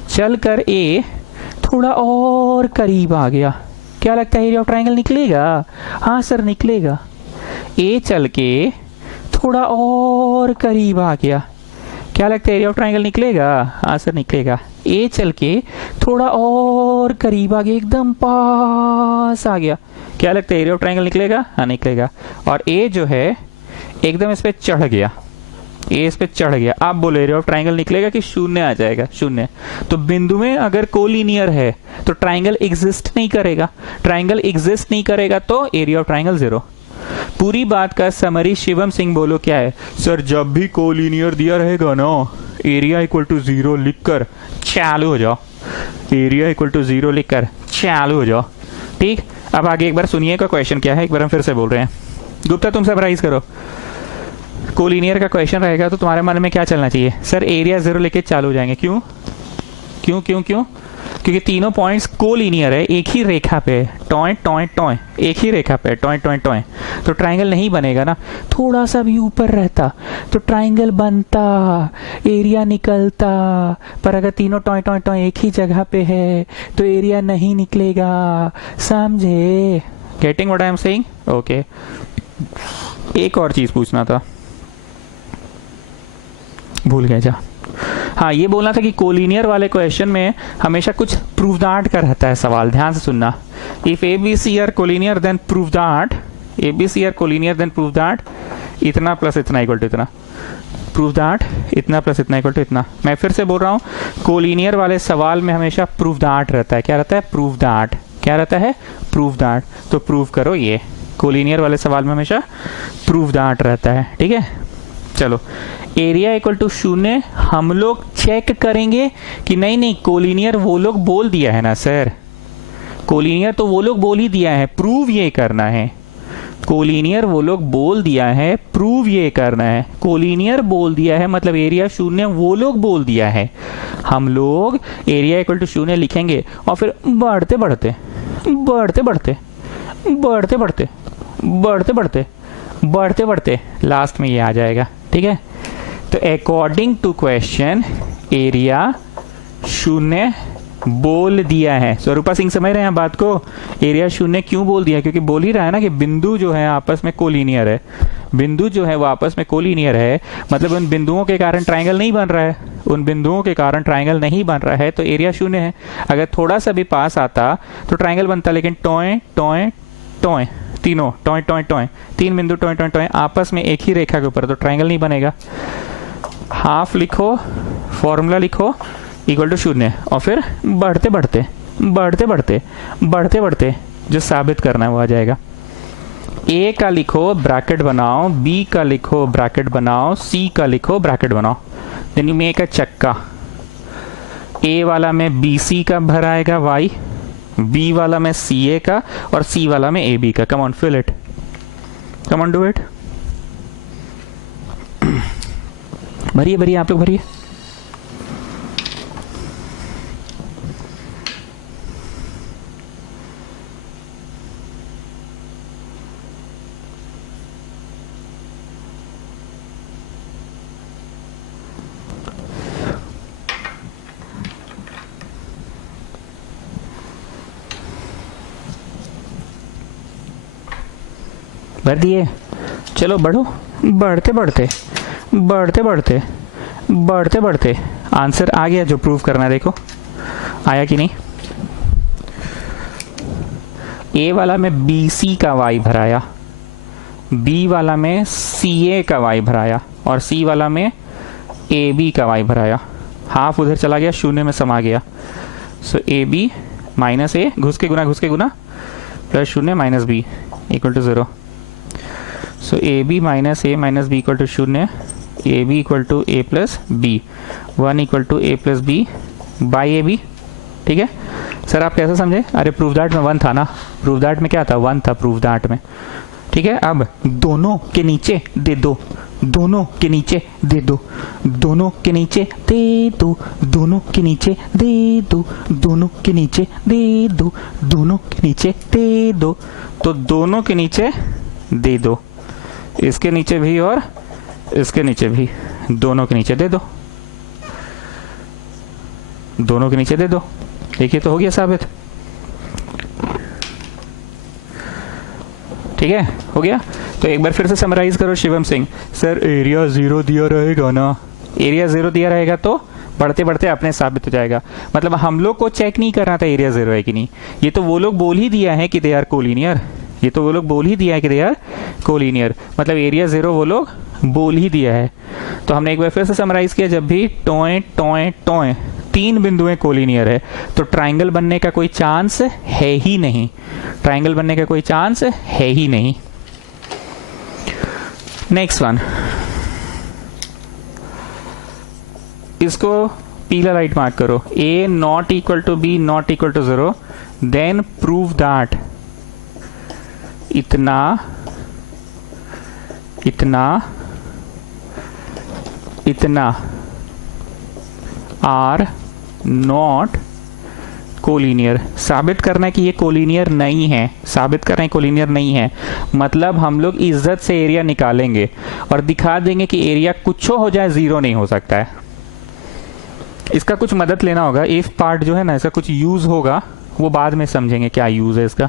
चल कर ए थोड़ा और करीब आ गया, क्या लगता है एरिया ऑफ ट्राइंगल निकलेगा। हाँ सर निकलेगा। ए चल के थोड़ा और करीब आ गया, क्या लगता है एरिया ऑफ ट्राइंगल निकलेगा। हाँ सर निकलेगा। ए चल के थोड़ा और करीब आ गया, एकदम पास आ गया, क्या लगता है एरिया ऑफ ट्राइंगल निकलेगा। हाँ निकलेगा। और ए जो है एकदम इस पे चढ़ गया, ए इस पे चढ़ गया, आप बोलो एरिया ऑफ ट्राइंगल निकलेगा कि शून्य आ जाएगा। शून्य। तो बिंदु में अगर कोलिनियर है तो ट्राइंगल एग्जिस्ट नहीं करेगा, ट्राइंगल एग्जिस्ट नहीं करेगा तो एरिया ऑफ ट्राइंगल 0। पूरी बात का समरी शिवम सिंह बोलो क्या है। सर जब भी कोलिनियर दिया रहेगा ना, एरिया इक्वल टू 0 लिखकर चालू हो जाओ, एरिया इक्वल टू 0 लिखकर चालू हो जाओ। ठीक, अब आगे एक बार सुनिए का क्वेश्चन क्या है, एक बार हम फिर से बोल रहे हैं। गुप्ता तुम सब राइज करो। कोलिनियर का क्वेश्चन रहेगा तो तुम्हारे मन में क्या चलना चाहिए। सर एरिया 0 लेके चालू हो जाएंगे। क्यों क्यों क्यों क्यों? क्योंकि तीनों पॉइंट्स कोलिनियर है, एक ही रेखा पे, टॉय टॉय टॉय, एक ही रेखा पे, टॉय टॉय टॉय, तो ट्राइंगल नहीं बनेगा ना। थोड़ा सा भी ऊपर रहता तो ट्राइंगल बनता, एरिया निकलता, पर अगर तीनों टॉय टॉय टॉय एक ही जगह पे है तो एरिया नहीं निकलेगा। समझे? Getting what I am saying? Okay, एक और चीज पूछना था, भूल गया जा। हाँ, ये बोलना था कि कोलिनियर वाले क्वेश्चन में हमेशा कुछ प्रूव दैट का रहता है सवाल, ध्यान से सुनना। If ABC are collinear then prove that, ABC are collinear then prove that इतना प्लस इतना इक्वल टू इतना, प्रूव दैट इतना प्लस इतना इक्वल टू इतना। मैं फिर से बोल रहा हूँ, कोलिनियर वाले सवाल में हमेशा प्रूव दैट रहता है। क्या रहता है? Prove that. क्या रहता है? Prove that. तो प्रूव करो, ये कोलिनियर वाले सवाल में हमेशा प्रूव दैट रहता है। ठीक है, चलो एरिया इक्वल टू 0 हम लोग चेक करेंगे कि नहीं नहीं कोलिनियर वो लोग बोल दिया है ना सर, कोलिनियर तो वो लोग बोल ही दिया है, प्रूव ये करना है। कोलिनियर वो लोग बोल दिया है, प्रूव ये करना है। कोलिनियर बोल दिया है मतलब एरिया 0 वो लोग बोल दिया है। हम लोग एरिया इक्वल टू 0 लिखेंगे और फिर बढ़ते बढ़ते बढ़ते बढ़ते बढ़ते बढ़ते बढ़ते बढ़ते बढ़ते बढ़ते लास्ट में ये आ जाएगा। ठीक है, तो अकॉर्डिंग टू क्वेश्चन एरिया 0 बोल दिया है। स्वरूपा सिंह समझ रहे हैं बात को? एरिया 0 क्यों बोल दिया? क्योंकि बोल ही रहा है ना कि बिंदु जो है आपस में कोलिनियर है, बिंदु जो है वो आपस में कोलिनियर है, मतलब उन बिंदुओं के कारण ट्राइंगल नहीं बन रहा है, उन बिंदुओं के कारण ट्राइंगल नहीं बन रहा है, तो एरिया 0 है। अगर थोड़ा सा भी पास आता तो ट्राइंगल बनता, लेकिन टॉय टॉय टॉय, तीनों टॉय टॉय टॉय, तीन बिंदु टॉय टॉय टॉय आपस में एक ही रेखा के ऊपर, तो ट्राइंगल नहीं बनेगा। हाफ लिखो, फॉर्मूला लिखो, इक्वल टू 0 और फिर बढ़ते बढ़ते बढ़ते बढ़ते बढ़ते बढ़ते जो साबित करना है वो आ जाएगा। ए का लिखो ब्रैकेट बनाओ, बी का लिखो ब्रैकेट बनाओ, सी का लिखो ब्रैकेट बनाओ, देन यू मेक अ चक्का। ए वाला में BC का भराएगा y, B वाला में CA का और C वाला में AB का। Come on fill it, come on do it. भरिए भरिए, आप लोग भरिए। भर दिए? चलो बढ़ो, बढ़ते बढ़ते बढ़ते बढ़ते बढ़ते बढ़ते आंसर आ गया जो प्रूव करना है। देखो आया कि नहीं। ए वाला में BC का y भराया, B वाला में CA का y भराया और C वाला में AB का y भराया। हाफ उधर चला गया, 0 में समा गया। सो AB माइनस A, घुस के गुना plus 0 minus B equal to 0। So AB minus A minus B equal to 0, AB equal to A plus B, 1 equal to A plus B by AB। ठीक है सर, आप कैसे समझे? अरे प्रूव दैट में 1 था ना, प्रूव दैट में क्या था? 1 था प्रूव दैट में। ठीक है, अब दोनों के नीचे दे दो, दोनों के नीचे दे दो, दोनों के नीचे दे दो, दोनों के नीचे दे दो, दोनों के नीचे दे दो, दोनों के नीचे दे दो। तो दोनों के नीचे दे दो, इसके नीचे भी और इसके नीचे भी, दोनों के नीचे दे दो, दोनों के नीचे दे दो। देखिए तो हो गया साबित। ठीक है, हो गया। तो एक बार फिर से समराइज करो शिवम सिंह। सर एरिया 0 दिया रहेगा ना, एरिया 0 दिया रहेगा तो बढ़ते बढ़ते अपने साबित हो जाएगा। मतलब हम लोग को चेक नहीं करना था एरिया 0 है कि नहीं, ये तो वो लोग बोल ही दिया है कि दे आर कोलिनियर, ये तो वो लोग बोल ही दिया है कि दे आर कोलिनियर, मतलब एरिया 0 वो लोग बोल ही दिया है। तो हमने एक बार फिर से समराइज किया, जब भी टोए टोए टोए 3 बिंदुएं कोलिनियर है तो ट्राइंगल बनने का कोई चांस है ही नहीं, ट्राइंगल बनने का कोई चांस है ही नहीं। नेक्स्ट वन, इसको पीला लाइट मार्क करो। A not equal to B not equal to 0, then prove that इतना इतना इतना आर नॉट कोलिनियर। साबित करना है कि ये कोलिनियर नहीं है, साबित करना है कोलिनियर नहीं है, मतलब हम लोग इज्जत से एरिया निकालेंगे और दिखा देंगे कि एरिया कुछ हो जाए 0 नहीं हो सकता है। इसका कुछ मदद लेना होगा, इफ पार्ट जो है ना, इसका कुछ यूज होगा, वो बाद में समझेंगे क्या यूज है इसका।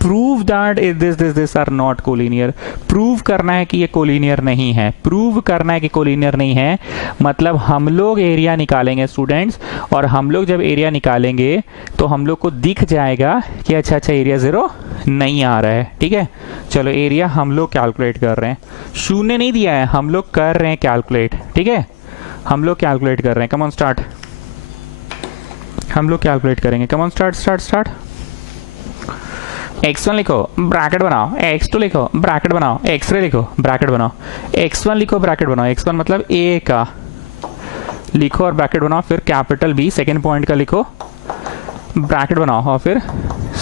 Prove that is this are not collinear, prove करना है कि ये कोलिनियर नहीं है, प्रूव करना है कि कोलिनियर नहीं है, मतलब हम लोग एरिया निकालेंगे स्टूडेंट्स, और हम लोग जब एरिया निकालेंगे तो हम लोग को दिख जाएगा कि अच्छा एरिया 0 नहीं आ रहा है। ठीक है, चलो एरिया हम लोग कैलकुलेट कर रहे हैं, शून्य नहीं दिया है, हम लोग कर रहे हैं कैलकुलेट। ठीक है, हम लोग कैलकुलेट कर रहे हैं, कम ऑन स्टार्ट, हम लोग कैलकुलेट करेंगे, कम on start start start. x1 लिखो ब्रैकेट बनाओ, x2 लिखो ब्रैकेट बनाओ, x3 लिखो ब्रैकेट बनाओ, x1 लिखो ब्रैकेट बनाओ, x1 मतलब a का लिखो और ब्रैकेट बनाओ, फिर कैपिटल B सेकेंड पॉइंट का लिखो ब्रैकेट बनाओ, और फिर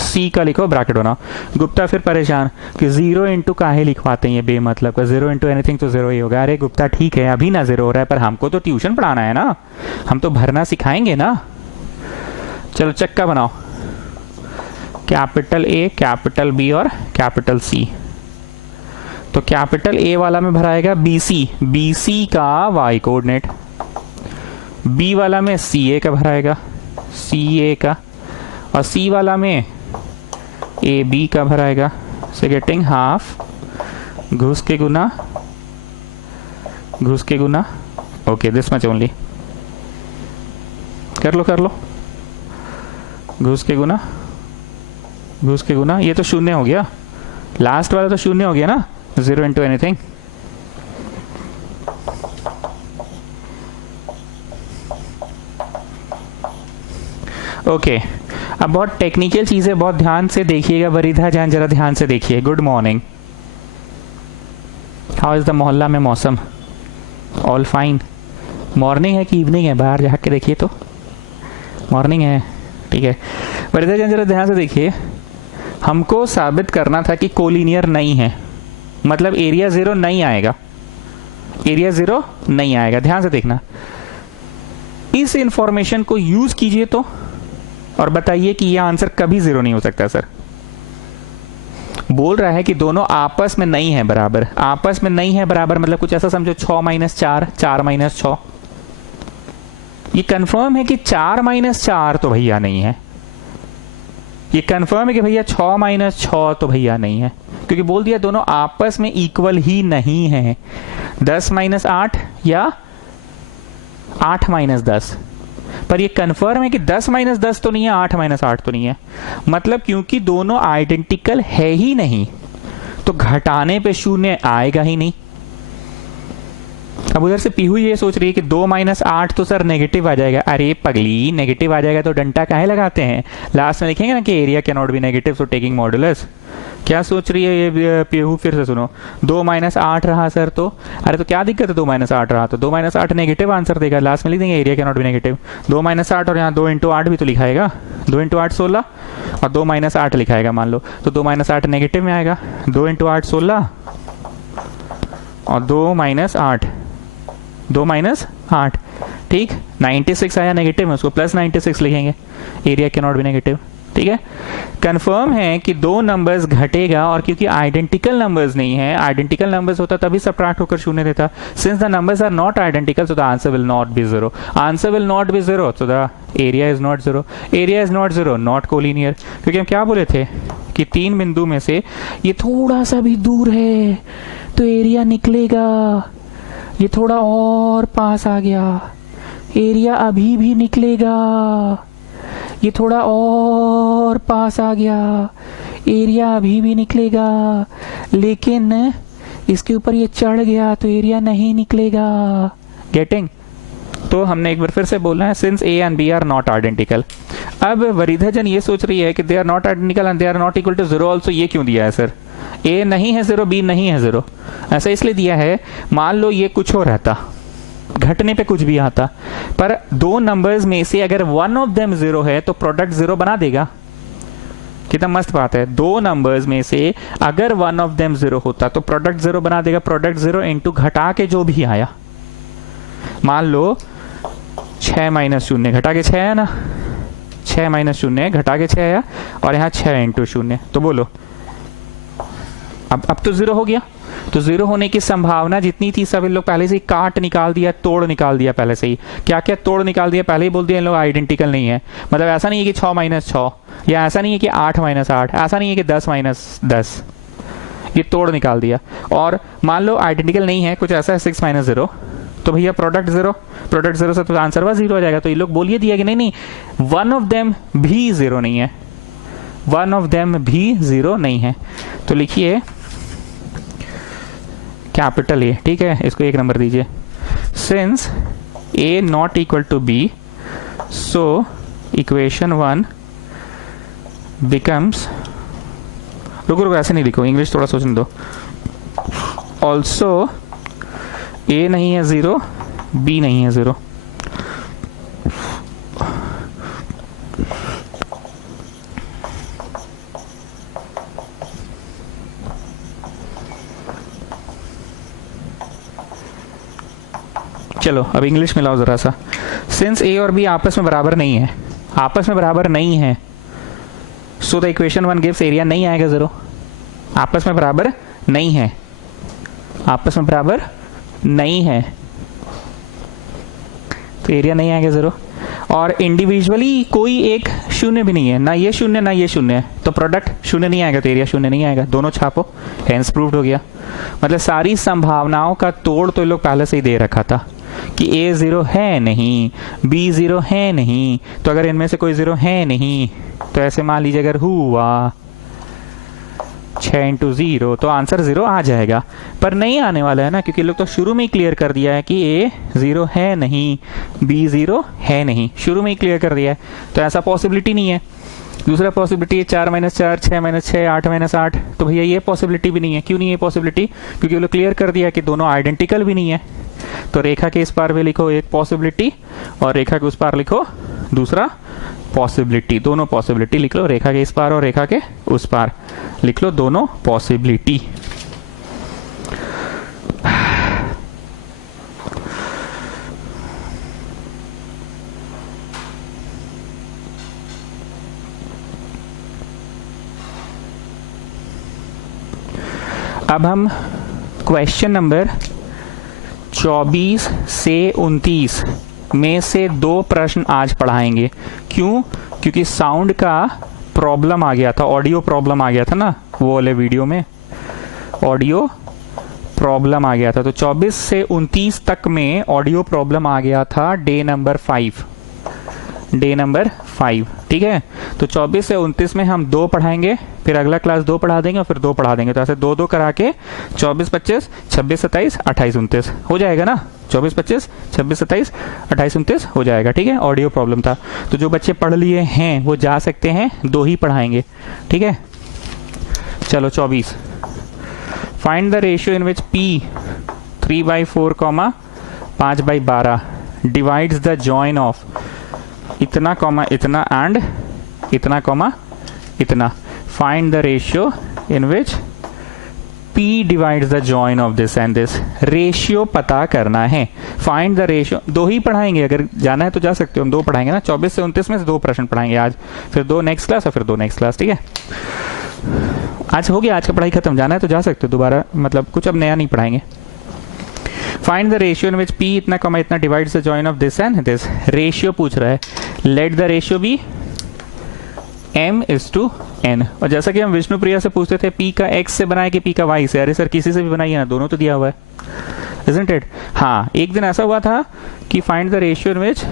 C का लिखो ब्रैकेट बनाओ। गुप्ता फिर परेशान कि 0 इंटू काहे लिखवाते हैं ये बेमतलब का, 0 इंटू एनीथिंग तो 0 ही होगा। अरे गुप्ता ठीक है अभी ना 0 हो रहा है, पर हमको तो ट्यूशन पढ़ाना है ना, हम तो भरना सिखाएंगे ना। चलो चक्का बनाओ, कैपिटल A कैपिटल B और कैपिटल C। तो कैपिटल A वाला में भराएगा BC, BC का y कोऑर्डिनेट, B वाला में CA का भराएगा, CA का, और C वाला में AB का भराएगा। सो गेटिंग हाफ घुस के गुना, घुस के गुना, ओके दिस मच ओनली, कर लो कर लो, घुस के गुना, घुस के गुना, ये तो शून्य हो गया, लास्ट वाला तो शून्य हो गया ना, 0 इंटू एनीथिंग। ओके, अब बहुत टेक्निकल चीजें बहुत ध्यान से देखिएगा, वरीदा जान जरा ध्यान से देखिए। Good morning, how is the मोहल्ला में मौसम? All fine. मॉर्निंग है कि इवनिंग है? बाहर जाके के देखिए तो मॉर्निंग है। ठीक है, वरीदा जान जरा ध्यान से देखिए, हमको साबित करना था कि कोलिनियर नहीं है, मतलब एरिया 0 नहीं आएगा, एरिया 0 नहीं आएगा। ध्यान से देखना, इस इंफॉर्मेशन को यूज कीजिए तो, और बताइए कि यह आंसर कभी 0 नहीं हो सकता। सर बोल रहा है कि दोनों आपस में नहीं है बराबर, आपस में नहीं है बराबर मतलब कुछ ऐसा समझो 6 - 4, 4 - 6। ये कंफर्म है कि 4 - 4 तो भैया नहीं है, ये कंफर्म है कि भैया 6 - 6 तो भैया नहीं है, क्योंकि बोल दिया दोनों आपस में इक्वल ही नहीं है। 10 - 8 या 8 - 10, पर ये कंफर्म है कि 10 - 10 तो नहीं है, 8 - 8 तो नहीं है। मतलब क्योंकि दोनों आइडेंटिकल है ही नहीं, तो घटाने पे शून्य आएगा ही नहीं। अब उधर से पीहू ये सोच रही है कि 2 - 8 तो सर नेगेटिव आ जाएगा। अरे पगली, नेगेटिव आ जाएगा तो डंटा काहे लगाते हैं? लास्ट में लिखेंगे ना कि area can not be negative so taking modulus. क्या सोच रही है ये पीहू? फिर से सुनो, 2 - 8 रहा सर तो, अरे तो क्या दिक्कत है 2 - 8 रहा तो 2 - 8 नेगेटिव आंसर देगा। लास्ट में लिख देंगे area can not be negative. 2 - 8 और यहाँ 2 × 8 भी तो लिखाएगा, 2 × 8 16 और 2 - 8 लिखाएगा मान लो, तो 2 - 8 नेगेटिव में आएगा। 2 × 8 16 और 2 माइनस 8, 2 माइनस 8, ठीक। 96 आया नेगेटिव में, उसको प्लस 96 लिखेंगे, area can not be negative, ठीक है। कंफर्म है कि दो नंबर्स घटेगा, और क्योंकि आइडेंटिकल नंबर्स नहीं है, आइडेंटिकल नंबर्स होता तभी सबट्रैक्ट होकर शून्य देता। Since the numbers are not identical so the answer will not be zero, answer will not be zero, so the area is not zero, area is not zero, not collinear. क्योंकि हम क्या बोले थे कि 3 बिंदु में से ये थोड़ा सा भी दूर है तो एरिया निकलेगा, ये थोड़ा और पास आ गया, एरिया अभी भी निकलेगा, ये थोड़ा और पास आ गया, एरिया अभी भी निकलेगा, लेकिन इसके ऊपर ये चढ़ गया तो एरिया नहीं निकलेगा। गेटिंग? तो हमने एक बार फिर से बोलना है, since A and B are not identical. अब वरिधा जन ये सोच रही है कि they are not identical and they are not equal to zero also, ये क्यों दिया है सर? ए नहीं है जीरो, बी नहीं है जीरो, ऐसा इसलिए दिया है, मान लो ये कुछ हो रहता, घटने पे कुछ भी आता, पर दो नंबर्स में से अगर वन ऑफ देम जीरो है तो प्रोडक्ट जीरो बना देगा। कितना मस्त बात है, दो नंबर्स में से अगर वन ऑफ देम जीरो होता तो प्रोडक्ट जीरो बना देगा। प्रोडक्ट जीरो इंटू घटा के जो भी आया, मान लो 6 माइनस 0 घटा के 6 है ना, 6 माइनस 0 घटा के 6 आया, और यहाँ 6 इंटू 0, तो बोलो अब तो जीरो हो गया। तो जीरो होने की संभावना जितनी थी सब इन लोग पहले से ही काट निकाल दिया, तोड़ निकाल दिया पहले से ही। क्या क्या तोड़ निकाल दिया, पहले ही बोल दिया इन लोग आइडेंटिकल नहीं है। मतलब ऐसा नहीं है कि 6 माइनस 6, या ऐसा नहीं है कि 8 माइनस 8, ऐसा नहीं है कि 10 माइनस 10, ये तोड़ निकाल दिया। और मान लो आइडेंटिकल नहीं है, कुछ ऐसा है 6 माइनस 0, तो भैया प्रोडक्ट जीरो, प्रोडक्ट जीरो से तो आंसर वह जीरो हो जाएगा। तो ये लोग बोलिए दिया कि नहीं नहीं, वन ऑफ देम भी जीरो नहीं है, वन ऑफ देम भी जीरो नहीं है। तो लिखिए कैपिटल ए, ठीक है, इसको 1 नंबर दीजिए। Since A not equal to B, so equation 1 becomes, रुको ऐसे नहीं लिखो, इंग्लिश थोड़ा सोचने दो। ऑल्सो ए नहीं है जीरो, बी नहीं है जीरो। चलो अब इंग्लिश मिलाओ जरा सा। सिंस ए और बी आपस में बराबर नहीं है, आपस में बराबर नहीं है, so the equation 1 gives area नहीं आएगा जीरो। आपस में बराबर नहीं है, आपस में बराबर नहीं है तो एरिया नहीं आएगा जीरो। और इंडिविजुअली कोई एक शून्य भी नहीं है, ना ये शून्य ना ये शून्य है, तो प्रोडक्ट शून्य नहीं आएगा तो एरिया शून्य नहीं आएगा। दोनों छापो, हेंस प्रूव्ड हो गया। मतलब सारी संभावनाओं का तोड़ तो ये लोग पहले से ही दे रखा था कि ए जीरो है नहीं, बी जीरो है नहीं, तो अगर इनमें से कोई जीरो है नहीं तो ऐसे मान लीजिए अगर हुआ 6 इंटू 0 तो आंसर जीरो आ जाएगा, पर नहीं आने वाला है ना, क्योंकि लोग तो शुरू में ही क्लियर कर दिया है कि ए जीरो है नहीं, बी जीरो है नहीं, शुरू में ही क्लियर कर दिया है, तो ऐसा पॉसिबिलिटी नहीं है। दूसरा पॉसिबिलिटी है 4 माइनस 4, 6 माइनस 6, 8 माइनस 8, तो भैया ये पॉसिबिलिटी भी नहीं है। क्यों नहीं है पॉसिबिलिटी? क्योंकि वो लोग क्लियर कर दिया कि दोनों आइडेंटिकल भी नहीं है। तो रेखा के इस पार भी लिखो एक पॉसिबिलिटी, और रेखा के उस पार लिखो दूसरा पॉसिबिलिटी, दोनों पॉसिबिलिटी लिख लो। रेखा के इस पार और रेखा के उस पार लिख लो दोनों पॉसिबिलिटी। अब हम क्वेश्चन नंबर 24 से 29 में से 2 प्रश्न आज पढ़ाएंगे। क्यों? क्योंकि साउंड का प्रॉब्लम आ गया था, ऑडियो प्रॉब्लम आ गया था ना, वो वाले वीडियो में ऑडियो प्रॉब्लम आ गया था। तो 24 से 29 तक में ऑडियो प्रॉब्लम आ गया था, डे नंबर 5, डे नंबर 5, ठीक है। तो 24 से 29 में हम 2 पढ़ाएंगे, फिर अगला क्लास 2 पढ़ा देंगे और फिर 2 पढ़ा देंगे। तो ऐसे 2-2 करा के 24, 25, 26, 27, 28, 29 हो जाएगा ना। 24, 25, 26, 27, 28, 29 हो जाएगा, ठीक है। ऑडियो प्रॉब्लम था, तो जो बच्चे पढ़ लिए हैं वो जा सकते हैं, 2 ही पढ़ाएंगे, ठीक है। चलो 24, find the ratio in which P 3/4, 5/12 divides the join of इतना कॉमा इतना एंड इतना कॉमा इतना। Find the ratio in which P divides the join of this and this. Ratio पता करना है, फाइंड द रेशियो। दो ही पढ़ाएंगे, अगर जाना है तो जा सकते हो, हम दो पढ़ाएंगे ना, 24 से 29 में से दो प्रश्न पढ़ाएंगे आज, फिर दो नेक्स्ट क्लास और फिर दो नेक्स्ट क्लास, ठीक है। आज हो गया, आज का पढ़ाई खत्म, जाना है तो जा सकते हो दोबारा, मतलब कुछ अब नया नहीं पढ़ाएंगे। Find the ratio in which P इतना कमा इतना divides the join of this and this. Ratio पूछ रहा है, late the ratio be m/n। और जैसा कि हम विष्णुप्रिया से पूछते थे P का x से बनाए कि P का y से, अरे सर किसी से भी बनाइए ना, दोनों तो दिया हुआ है, isn't it? हाँ, एक दिन ऐसा हुआ था कि find the ratio in which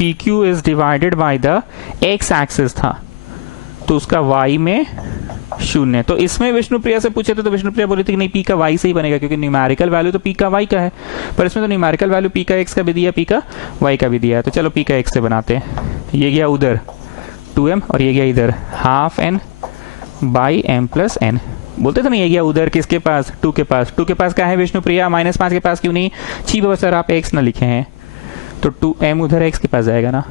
PQ is divided by the x axis था, तो उसका y में 0। तो इसमें विष्णुप्रिया से पूछे थे तो विष्णुप्रिया बोली थी कि नहीं P का y से ही बनेगा, क्योंकि न्यूमेरिकल वैल्यू तो P का y का है, पर इसमें तो न्यूमेरिकल वैल्यू P का x का भी दिया, P का y का भी दिया है। तो चलो P का x से बनाते हैं। ये गया उधर 2m और ये गया इधर half n by m plus n। बोलते थे ना ये गया उधर किसके पास, 2 के पास। 2 के पास क्या है विष्णुप्रिया, -5 के पास क्यों नहीं? छी बाबा सर आप x ना लिखे हैं, तो 2m उधर x के पास जाएगा ना।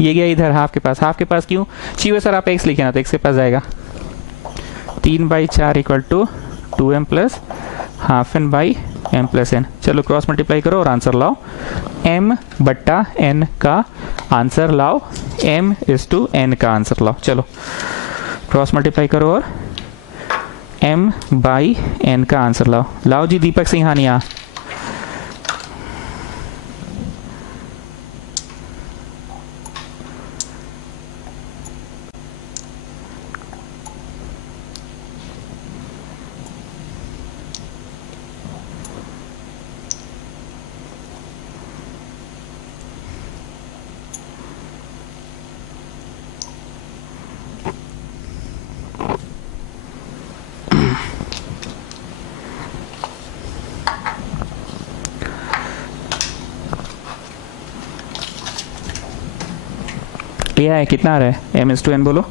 ये गया इधर हाफ के पास, हाफ के पास क्यों? छी बाबा सर आप x लिखे ना, तो x के पास जाएगा। 3/4 equal to 2m plus half n by m plus n। चलो क्रॉस मल्टीप्लाई करो और आंसर लाओ, m बट्टा n का आंसर लाओ, m/n का आंसर लाओ। चलो क्रॉस मल्टीप्लाई करो और m बाई n का आंसर लाओ। लाओ जी दीपक सिंघानिया। लिया है, कितना आ रहा है m/n बोलो।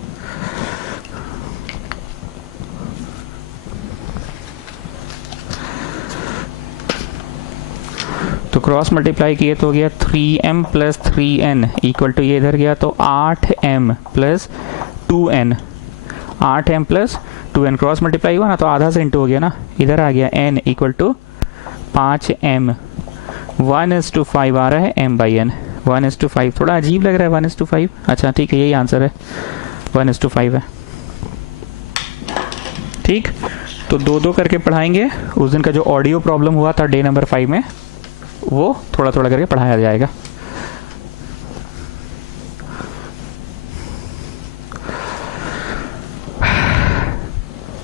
तो क्रॉस मल्टीप्लाई किए तो हो गया 3m plus 3n equal to, ये इधर गया तो 8m plus 2n, 8m plus 2n cross multiply हुआ ना तो आधा से इंटू हो गया ना, इधर आ गया n इक्वल टू 5m। 1:5 आ रहा है m बाई n, 1:5। थोड़ा अजीब लग रहा है 1:5, अच्छा ठीक है यही आंसर है, 1:5 है। ठीक, तो दो दो करके पढ़ाएंगे। उस दिन का जो ऑडियो प्रॉब्लम हुआ था डे नंबर 5 में, वो थोड़ा थोड़ा करके पढ़ाया जाएगा।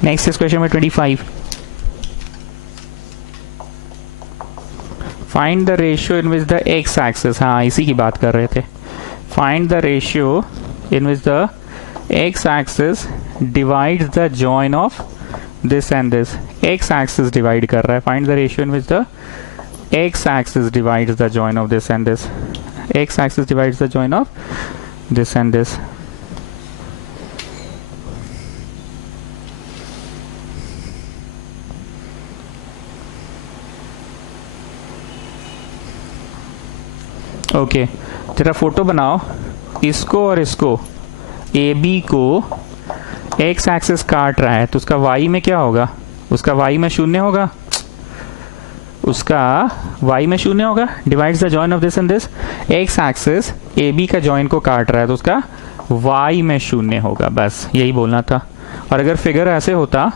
Next is question number 25। Find the ratio in which the x axis, हाँ इसी की बात कर रहे थे। Find the ratio in which the x axis divides the join of this and this. X axis divide कर रहा है, find the ratio in which the x axis divides the join of this and this. X axis divides the join of this and this. Okay, जरा photo बनाओ, इसको और इसको, A B को x axis काट रहा है, तो उसका वाई में क्या होगा? उसका वाई में 0 होगा, उसका वाई में 0 होगा। Divides the join of this and this. X axis A B का जॉइन को काट रहा है तो उसका वाई में 0 होगा, बस यही बोलना था। और अगर फिगर ऐसे होता,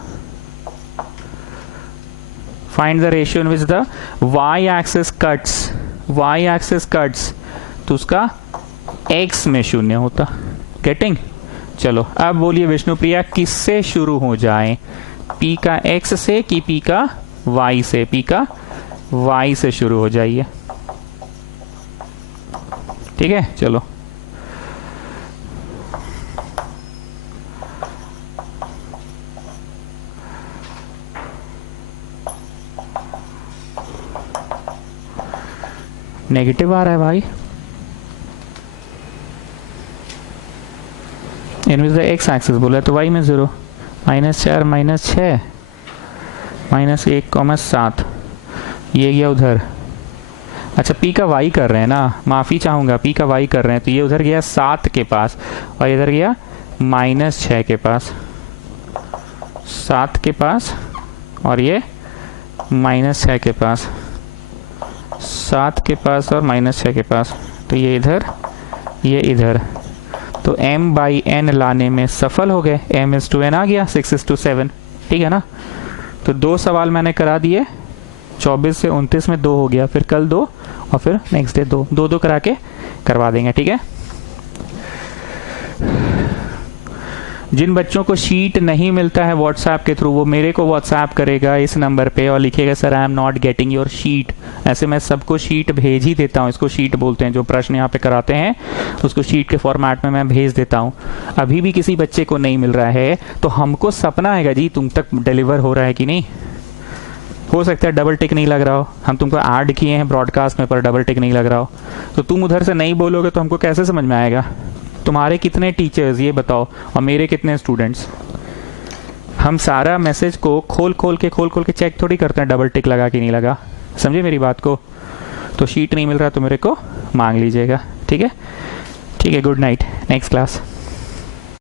find the ratio in which the y axis cuts, y axis cuts, तो उसका x में 0 होता। गेटिंग? चलो अब बोलिए विष्णुप्रिया किससे शुरू हो जाए, p का x से कि p का y से? p का y से शुरू हो जाइए, ठीक है। चलो नेगेटिव आ रहा है भाई, इनविच द एक्स एक्सिस बोला तो y में 0, -4 -6 -1,7, ये गया उधर। अच्छा p का y कर रहे हैं ना, माफ़ी चाहूँगा, p का y कर रहे हैं, तो ये उधर गया 7 के पास और इधर गया -6 के पास, 7 के पास और ये -6 के पास, 7 के पास और -6 के पास, तो ये इधर ये इधर, तो m/n लाने में सफल हो गए। m/n आ गया 6:7, ठीक है ना। तो 2 सवाल मैंने करा दिए, 24 से 29 में 2 हो गया, फिर कल 2 और फिर नेक्स्ट डे 2, 2 करा के करवा देंगे, ठीक है। जिन बच्चों को शीट नहीं मिलता है व्हाट्सएप के थ्रू, वो मेरे को व्हाट्सएप करेगा इस नंबर पे और लिखेगा sir I am not getting your sheet. ऐसे मैं सबको शीट भेज ही देता हूँ, इसको शीट बोलते हैं, जो प्रश्न यहाँ पे कराते हैं उसको शीट के फॉर्मेट में मैं भेज देता हूँ। अभी भी किसी बच्चे को नहीं मिल रहा है तो हमको सपना है जी तुम तक डिलीवर हो रहा है कि नहीं। हो सकता है डबल टिक नहीं लग रहा हो, हम तुमको ऐड किए हैं ब्रॉडकास्ट में पर डबल टिक नहीं लग रहा हो, तो तुम उधर से नहीं बोलोगे तो हमको कैसे समझ में आएगा। तुम्हारे कितने टीचर्स ये बताओ और मेरे कितने स्टूडेंट्स। हम सारा मैसेज को खोल खोल के चेक थोड़ी करते हैं डबल टिक लगा कि नहीं लगा, समझे मेरी बात को। तो शीट नहीं मिल रहा तो मेरे को मांग लीजिएगा, ठीक है। Good night, next class.